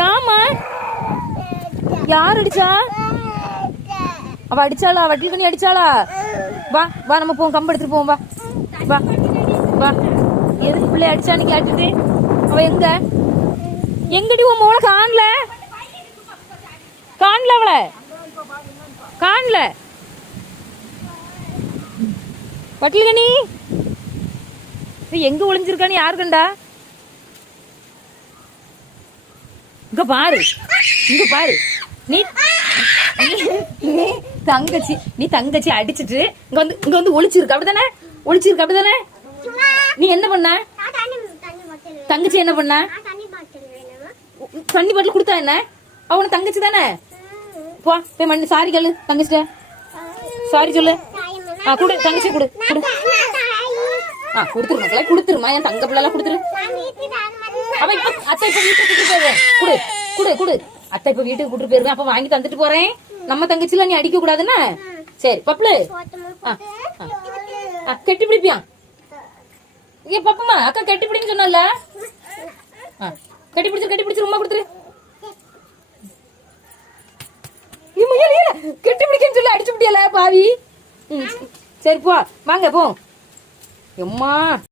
யாமா யார் அடிச்சா? அவ அடிச்சாளா? வட்டில் பண்ணி அடிச்சாளா? வா வா நம்ம போவோம், கம்பு எடுத்துட்டு போவோம். வா வா வா. எதுக்கு பிள்ளை அடிச்சான்னு கேட்டுட்டு அவ எங்க எங்கடி உன் மோளை காணல? காணல, அவளை காணல. வட்டில்கனி எங்க ஒளிஞ்சிருக்கான்னு யாரு கண்டா? இங்க பாரு, இங்க பாரு. நீ தங்கச்சி அடிச்சிட்டு இங்க வந்து ஒளிச்சிருக்க, அப்படிதானே? ஒளிச்சிருக்க, அப்படிதானே? நீ என்ன பண்ண? தங்கச்சி என்ன பண்ண? தண்ணி பாட்டில் கொடுத்தா என்ன? அவன தங்கச்சி தானே? போ போய் மண்ணு சாரி கேளு தங்கச்சிட்ட. சாரி சொல்லு. குடு தங்கச்சி, குடு குடு. கொடுத்துரு மக்களே, கொடுத்துருமா. என் தங்க பிள்ளை எல்லாம் கொடுத்துரு. அவ இப்ப அத்தை இப்ப வீட்டுக்கு கூட்டு போயிருவேன். குடு குடு குடு. அத்தை இப்ப வீட்டுக்கு கூட்டு போயிருவேன். அப்ப வாங்கி தந்துட்டு போறேன். நம்ம தங்கச்சில நீ அடிக்க கூடாதுன்னா சரி. பப்புளு கெட்டி பிடிப்பியா? ஏ பப்புமா, அக்கா கெட்டி பிடின்னு சொன்னல. கட்டி பிடிச்சிரு உமா கொடுத்துரு. கெட்டி பிடிக்கன்னு சொல்லி அடிச்சு முடியல பாவி. சரி போ, வாங்க போ. எம்மா